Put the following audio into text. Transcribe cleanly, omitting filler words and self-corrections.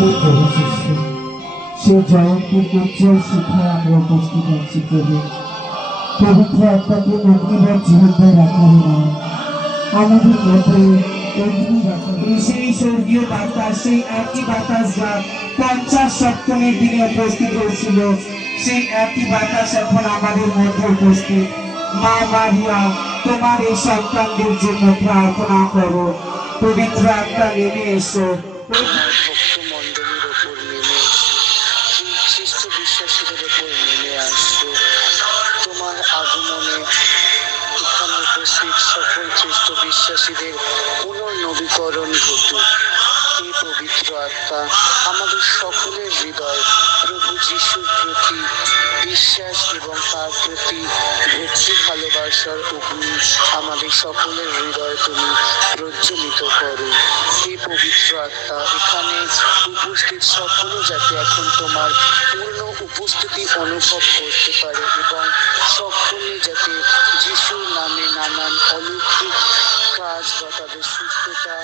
আমাদের প্রভু যিশু, সে জয়ন্তীর উজ্জ্বল শিখায় আমরা উপস্থিত আছি প্রভু। পবিত্র আত্মাকে অগ্নিবর জীবনদায় রাখার নাম আমাদের মধ্যে সেই স্বর্গীয় বাতাস, সেই একই বাতাস যা 50 সপ্তমীর দিনে উপস্থিত হয়েছিল, সেই একই বাতাস এখন আমাদের মধ্যে উপস্থিত। মা মারিয়া, তোমার এই সন্তানদের জন্য প্রার্থনা করো। পবিত্র আত্মা নেমে এসো, ভক্তমণ্ডলীর ওপর নেমে এসো, খ্রিস্ট বিশ্বাসীদের ওপর নেমে আসো। তোমার আগমনে এখানে উপস্থিত সকল খ্রিস্ট বিশ্বাসীদের পুনর্নবীকরণ ঘটুক। এই পবিত্র আত্মা আমাদের সকলের হৃদয় প্রভু যিশুর প্রতি বিশ্বাস এবং তার প্রতি ভক্তি ভালোবাসার অগ্নি আমাদের সকলের হৃদয় তুমি প্রজ্বলিত করো। এই পবিত্র আত্মা এখানে উপস্থিত সকলে যাতে এখন তোমার পূর্ণ উপস্থিতি অনুভব করতে পারে এবং সকলে যাতে যিশুর নামে নানান অলৌকিক কাজ বা তাদের সুস্থতা